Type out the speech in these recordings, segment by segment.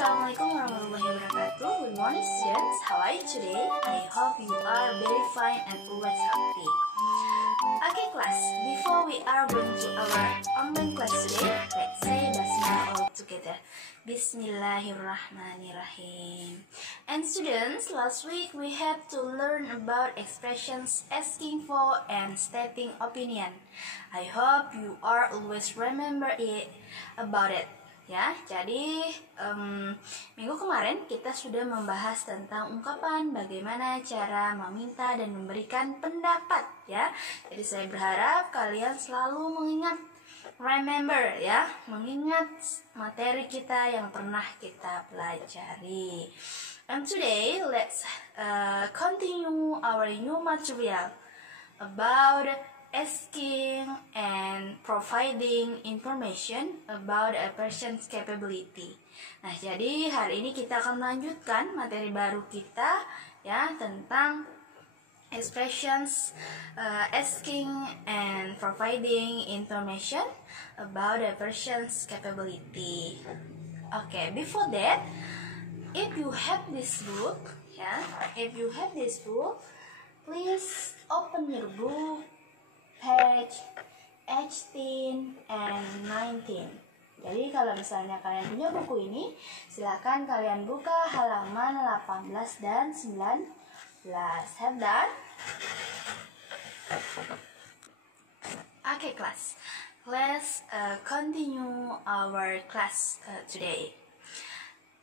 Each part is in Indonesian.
Assalamualaikum warahmatullahi wabarakatuh. Good morning students, how are you today? I hope you are very fine and always healthy. Okay class, before we are going to our online class today, let's say Basmalah all together. Bismillahirrahmanirrahim. And students, last week we had to learn about expressions asking for and stating opinion. I hope you are always remember about it. Ya, jadi minggu kemarin kita sudah membahas tentang ungkapan bagaimana cara meminta dan memberikan pendapat ya. Jadi saya berharap kalian selalu remember ya, mengingat materi kita yang pernah kita pelajari. And today let's continue our new material about asking and providing information about a person's capability. Nah, jadi hari ini kita akan melanjutkan materi baru kita ya tentang expressions asking and providing information about a person's capability. Okay, before that, if you have this book, please open your book page 18 and 19. Jadi kalau misalnya kalian punya buku ini, silakan kalian buka halaman 18 dan 19. Have that? Okay class, let's continue our class today.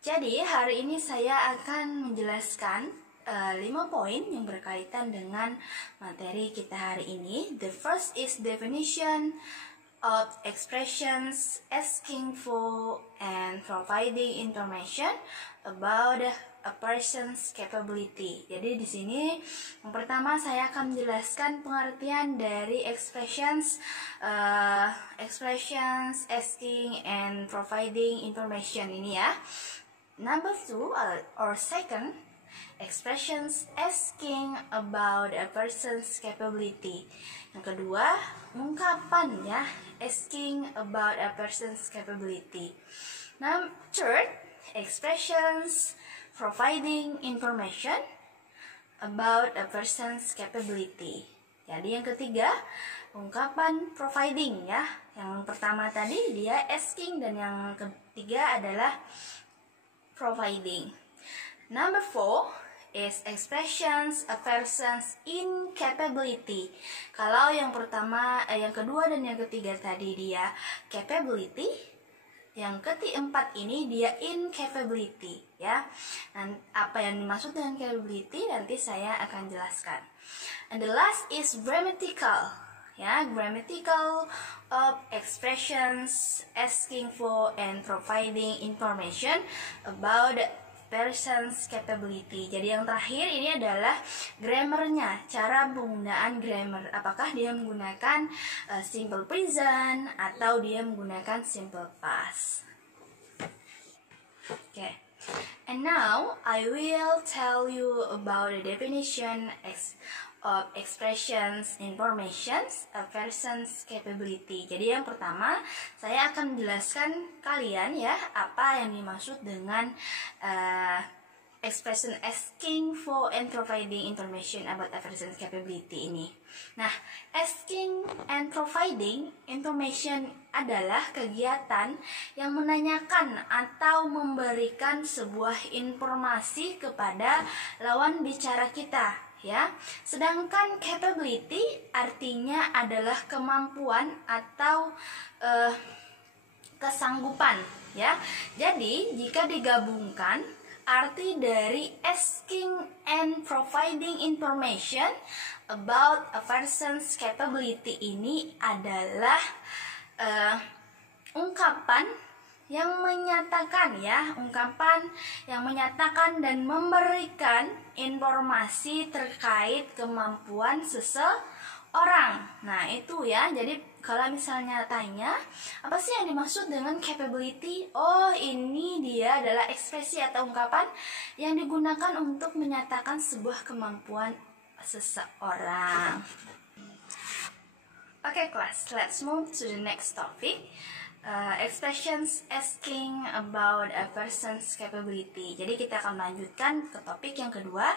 Jadi hari ini saya akan menjelaskan 5 poin yang berkaitan dengan materi kita hari ini. The first is definition of expressions asking for and providing information about a person's capability. Jadi di sini yang pertama saya akan menjelaskan pengertian dari expressions asking and providing information ini ya. Number 2 or second, expressions asking about a person's capability. Yang kedua, ungkapan ya, asking about a person's capability. Now, third, expressions providing information about a person's capability. Jadi yang ketiga, ungkapan providing ya. Yang pertama tadi dia asking dan yang ketiga adalah providing. Number 4 is expressions a person's incapability. Kalau yang pertama, yang kedua dan yang ketiga tadi dia capability, yang keempat ini dia incapability ya. Dan apa yang dimaksud dengan capability nanti saya akan jelaskan. And the last is grammatical ya, grammatical of expressions asking for and providing information about person's capability. Jadi yang terakhir ini adalah grammarnya, cara penggunaan grammar. Apakah dia menggunakan simple present atau dia menggunakan simple past. Okay. And now I will tell you about the definition of expressions informations a person's capability. Jadi yang pertama saya akan menjelaskan kalian ya apa yang dimaksud dengan expression asking for and providing information about a person's capability ini. Nah, asking and providing information adalah kegiatan yang menanyakan atau memberikan sebuah informasi kepada lawan bicara kita ya. Sedangkan capability artinya adalah kemampuan atau kesanggupan ya. Jadi jika digabungkan arti dari asking and providing information about a person's capability ini adalah ungkapan yang menyatakan ya, ungkapan yang menyatakan dan memberikan informasi terkait kemampuan seseorang. Nah, itu ya. Jadi kalau misalnya tanya, apa sih yang dimaksud dengan capability? Oh, ini dia adalah ekspresi atau ungkapan yang digunakan untuk menyatakan sebuah kemampuan seseorang. Okay, class, let's move to the next topic. expressions asking about a person's capability. Jadi kita akan melanjutkan ke topik yang kedua,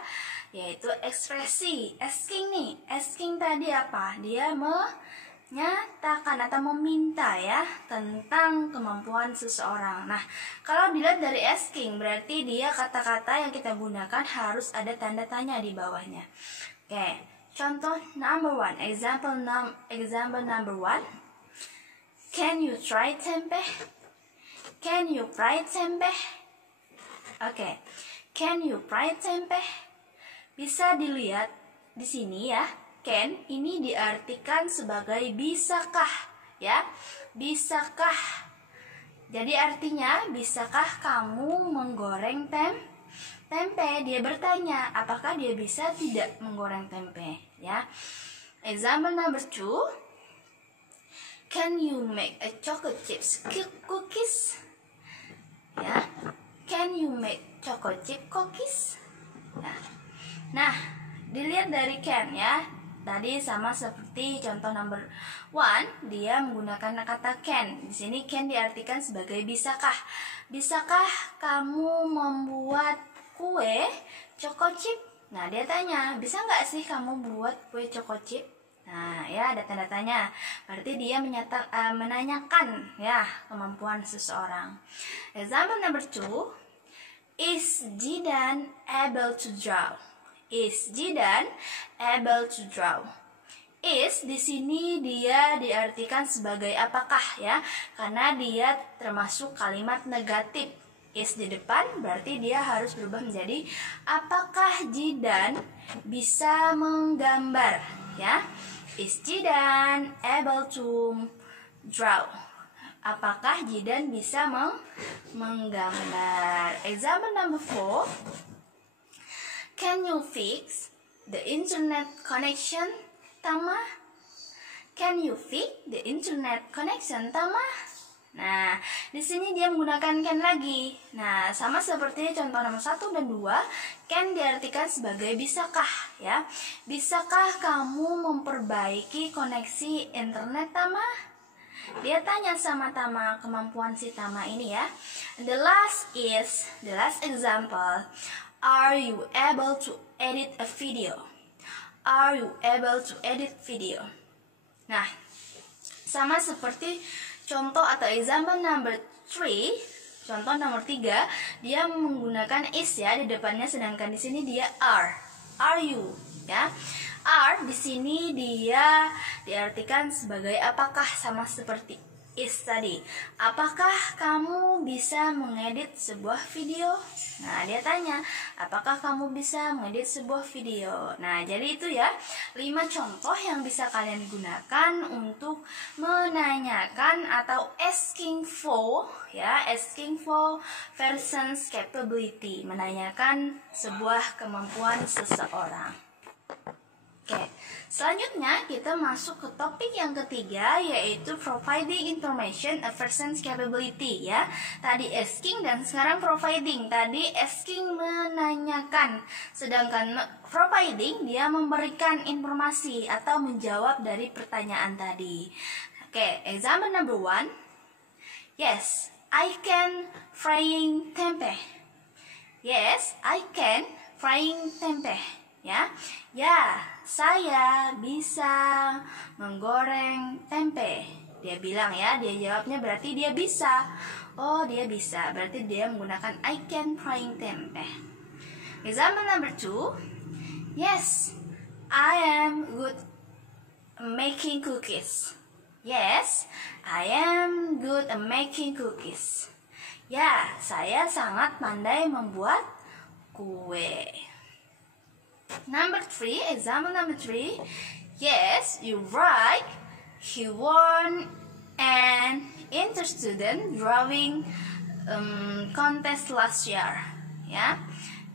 yaitu ekspresi. Asking nih, asking tadi apa? Dia menyatakan atau meminta ya tentang kemampuan seseorang. Nah, kalau dilihat dari asking berarti dia kata-kata yang kita gunakan harus ada tanda tanya di bawahnya. Oke, contoh number one, example number one. Can you try tempe? Can you fry tempe? Oke, can you fry tempe? Bisa dilihat di sini ya. Can ini diartikan sebagai bisakah ya? Bisakah? Jadi artinya bisakah kamu menggoreng tempe? Dia bertanya, apakah dia bisa tidak menggoreng tempe ya? Example number two. Can you make a chocolate chips cookies? Ya, can you make chocolate chip cookies? Ya. Nah, dilihat dari can ya. Tadi sama seperti contoh number one, dia menggunakan kata can. Di sini can diartikan sebagai bisakah? Bisakah kamu membuat kue chocolate chip? Nah, dia tanya, bisa nggak sih kamu buat kue chocolate chip? Nah, ya ada tanda tanya. Berarti dia menanyakan ya kemampuan seseorang. Example number two. Is Jidan able to draw? Is Jidan able to draw? Is di sini dia diartikan sebagai apakah ya? Karena dia termasuk kalimat negatif. Is di depan berarti dia harus berubah menjadi apakah Jidan bisa menggambar ya? Is Jidan able to draw? Apakah Jidan bisa menggambar? Example number four. Can you fix the internet connection, Tama? Can you fix the internet connection, Tama? Nah, di sini dia menggunakan can lagi. Nah, sama seperti contoh nomor 1 dan 2, can diartikan sebagai bisakah ya. Bisakah kamu memperbaiki koneksi internet, Tama? Dia tanya sama Tama kemampuan si Tama ini ya. The last example. Are you able to edit a video? Are you able to edit video? Nah, sama seperti contoh atau example number 3, contoh nomor 3, dia menggunakan is ya di depannya, sedangkan di sini dia are. Are you ya? Are di sini dia diartikan sebagai apakah, sama seperti is tadi. Apakah kamu bisa mengedit sebuah video? Nah, dia tanya, apakah kamu bisa mengedit sebuah video? Nah, jadi itu ya 5 contoh yang bisa kalian gunakan untuk menanyakan atau asking for person's capability, menanyakan sebuah kemampuan seseorang. Oke, selanjutnya kita masuk ke topik yang ketiga, yaitu providing information a person's capability ya. Tadi asking dan sekarang providing. Tadi asking menanyakan, sedangkan providing dia memberikan informasi atau menjawab dari pertanyaan tadi. Oke, example number 1. Yes, I can frying tempe. Yes, I can frying tempe. Ya, saya bisa menggoreng tempe. Dia bilang ya, dia jawabnya berarti dia bisa. Oh, dia bisa, berarti dia menggunakan I can frying tempe. Example number 2. Yes, I am good making cookies. Yes, I am good at making cookies. Ya, saya sangat pandai membuat kue. Number 3, example number 3. Yes, you're right. He won an inter-student drawing contest last year. Ya,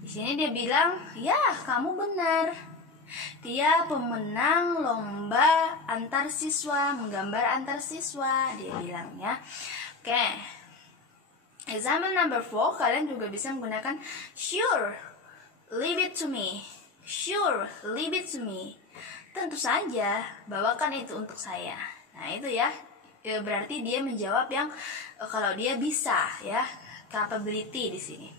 di sini dia bilang, ya kamu benar. Dia pemenang lomba antar siswa, menggambar antar siswa. Dia bilang ya. Oke. Example number 4, kalian juga bisa menggunakan sure, leave it to me. Sure, leave it to me. Tentu saja, bawakan itu untuk saya. Nah, itu ya berarti dia menjawab yang kalau dia bisa, ya, capability di sini.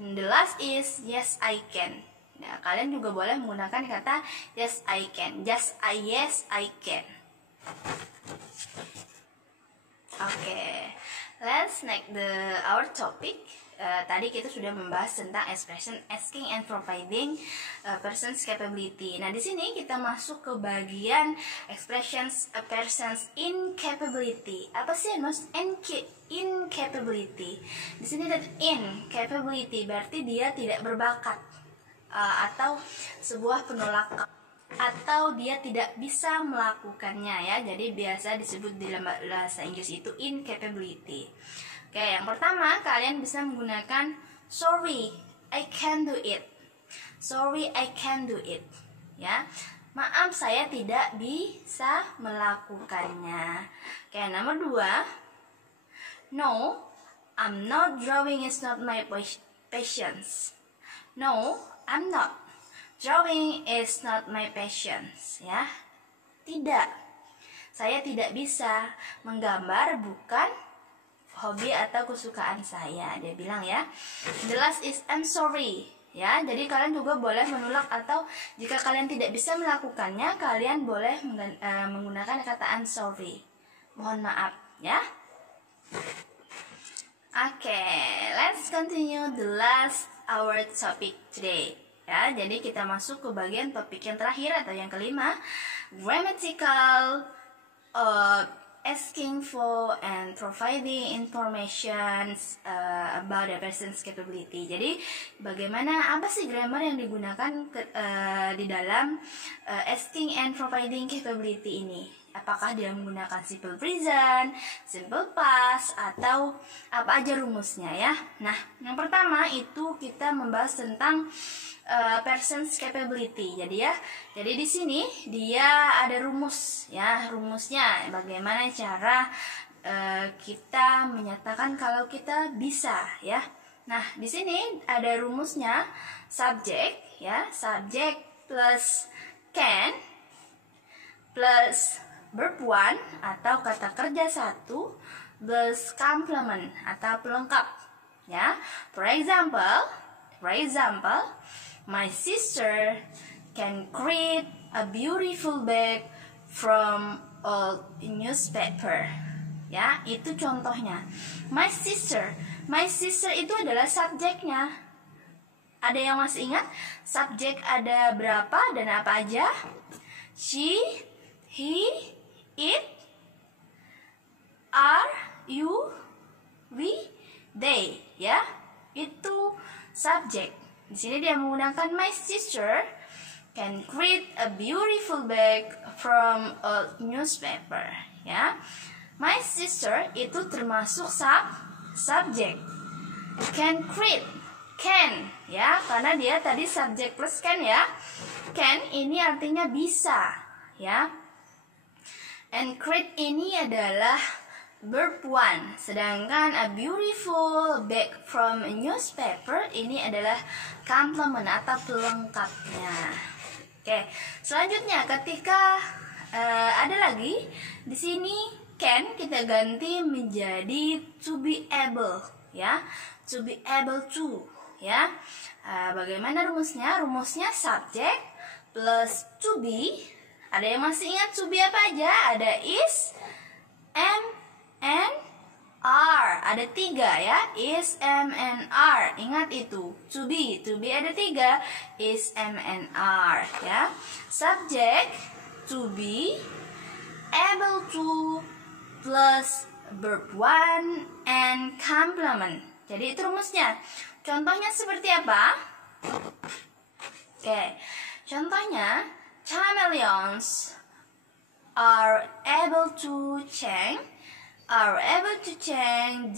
The last is yes I can. Nah, kalian juga boleh menggunakan kata yes I can. Yes I can. Okay, let's next our topic. Tadi kita sudah membahas tentang expression asking and providing person's capability. Nah, di sini kita masuk ke bagian expressions a person's incapability. Apa sih yang maksud incapability? Di sini ada incapability berarti dia tidak berbakat atau sebuah penolakan, atau dia tidak bisa melakukannya, ya. Jadi biasa disebut di bahasa Inggris itu incapability. Oke, yang pertama kalian bisa menggunakan sorry, I can't do it. Sorry, I can't do it. Ya, maaf saya tidak bisa melakukannya. Oke, nomor 2, no, I'm not. Drawing is not my passion. No, I'm not. Drawing is not my passion. Ya, tidak. Saya tidak bisa menggambar, bukan hobi atau kesukaan saya, dia bilang, ya. The last is I'm sorry, ya. Jadi kalian juga boleh menolak, atau jika kalian tidak bisa melakukannya, kalian boleh menggunakan kata I'm sorry, mohon maaf, ya. Okay, let's continue the last our topic today, ya. Jadi kita masuk ke bagian topik yang terakhir atau yang kelima, grammatical asking for and providing information about a person's capability. Jadi bagaimana, apa sih grammar yang digunakan di dalam asking and providing capability ini? Apakah dia menggunakan simple present, simple past, atau apa aja rumusnya, ya? Nah, yang pertama itu kita membahas tentang person's capability. Jadi di sini dia ada rumus, ya. Rumusnya bagaimana cara kita menyatakan kalau kita bisa, ya. Nah, di sini ada rumusnya, subject, ya. Subject plus can plus verb 1 atau kata kerja 1 plus complement atau pelengkap, ya. For example, my sister can create a beautiful bag from old newspaper. Ya, itu contohnya. My sister itu adalah subjeknya. Ada yang masih ingat? Subjek ada berapa dan apa aja? She, he, it, are, you, we, they, ya. Itu subjek. Di sini dia menggunakan my sister can create a beautiful bag from a newspaper, ya. My sister itu termasuk subjek. Can create, can, ya, karena dia tadi subjek plus can, ya. Can ini artinya bisa, ya. And create ini adalah verb 1, sedangkan a beautiful bag from a newspaper ini adalah complement atau pelengkapnya. Oke, selanjutnya ketika ada lagi di sini can kita ganti menjadi to be able, ya. To be able to, ya. Bagaimana rumusnya? Rumusnya subject plus to be. Ada yang masih ingat to be apa aja? Ada is, am, and are. Ada 3, ya. Is, am, and are. Ingat itu. To be ada 3. Is, am, and are, ya. Subject to be, able to plus verb 1 and complement. Jadi itu rumusnya. Contohnya seperti apa? Oke. Contohnya, chameleons are able to change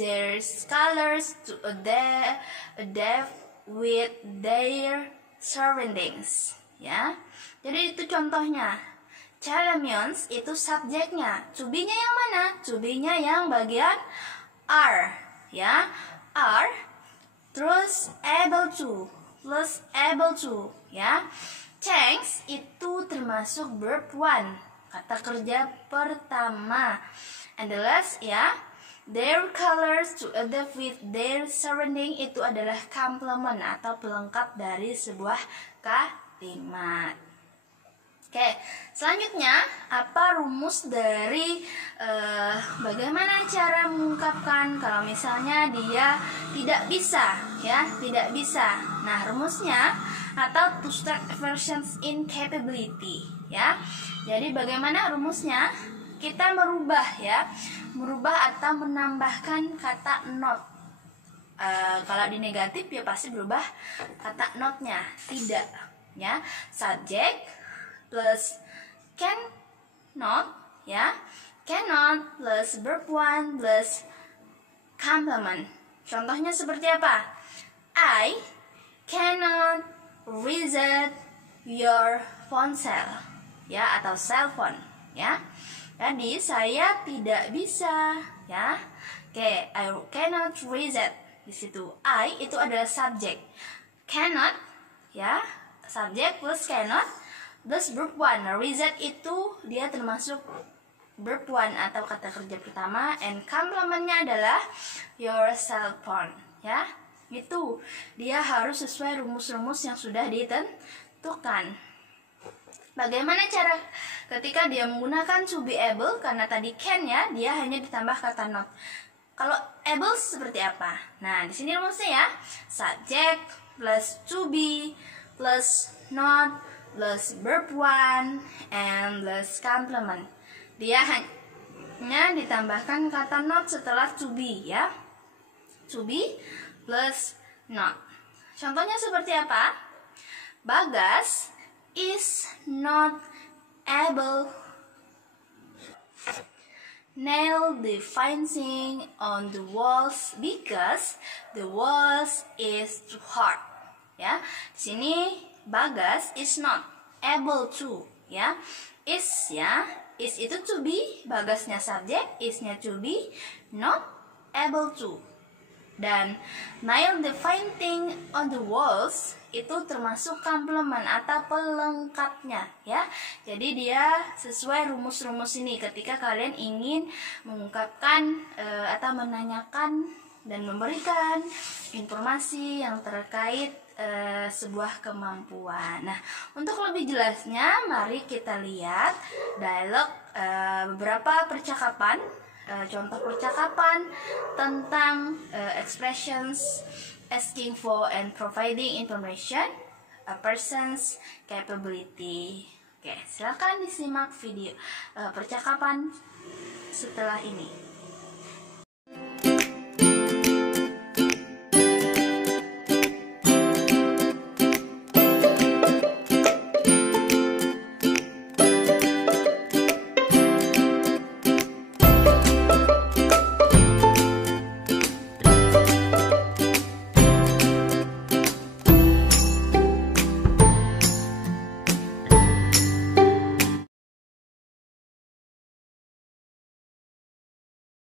their colors to adapt with their surroundings, ya. Jadi itu contohnya. Chameleons itu subjeknya. To be-nya yang mana? To be-nya yang bagian are, ya. Are terus able to plus able to, ya. Change itu termasuk verb 1. kata kerja pertama. And the last ya, their colors to adapt with their surrounding, itu adalah complement atau pelengkap dari sebuah kalimat. Oke, selanjutnya apa rumus dari bagaimana cara mengungkapkan kalau misalnya dia tidak bisa, ya, tidak bisa. Nah, rumusnya atau to start versions incapability, ya. Jadi bagaimana rumusnya? Kita merubah, ya, merubah atau menambahkan kata not. Kalau di negatif ya pasti berubah kata notnya, tidak, ya. Subject plus cannot, ya, cannot plus verb 1 plus complement. Contohnya seperti apa? I cannot reset your phone cell, ya, atau cell phone, ya. Jadi saya tidak bisa, ya. Oke, I cannot reset. Di situ I itu adalah subjek, cannot, ya, subjek plus cannot plus verb 1. Nah, reset itu dia termasuk verb 1 atau kata kerja pertama, and complementnya adalah your cell phone, ya. Itu dia harus sesuai rumus-rumus yang sudah ditentukan. Bagaimana cara ketika dia menggunakan to be able? Karena tadi can, ya, dia hanya ditambah kata not. Kalau able seperti apa? Nah, di sini rumusnya, ya, subject plus to be plus not plus verb 1 and plus complement. Dia hanya ditambahkan kata not setelah to be, ya. To be plus not. Contohnya seperti apa? Bagas is not able nail the fencing on the walls because the walls is too hard, ya. Di sini Bagas is not able to, ya. Is, ya, is itu to be, Bagasnya subjek, isnya to be, not able to. Dan nail the fencing on the walls itu termasuk complement atau pelengkapnya, ya. Jadi dia sesuai rumus-rumus ini ketika kalian ingin mengungkapkan atau menanyakan dan memberikan informasi yang terkait sebuah kemampuan. Nah, untuk lebih jelasnya mari kita lihat dialog beberapa percakapan, contoh percakapan tentang expressions asking for and providing information, a person's capability. Oke, silakan disimak video percakapan setelah ini.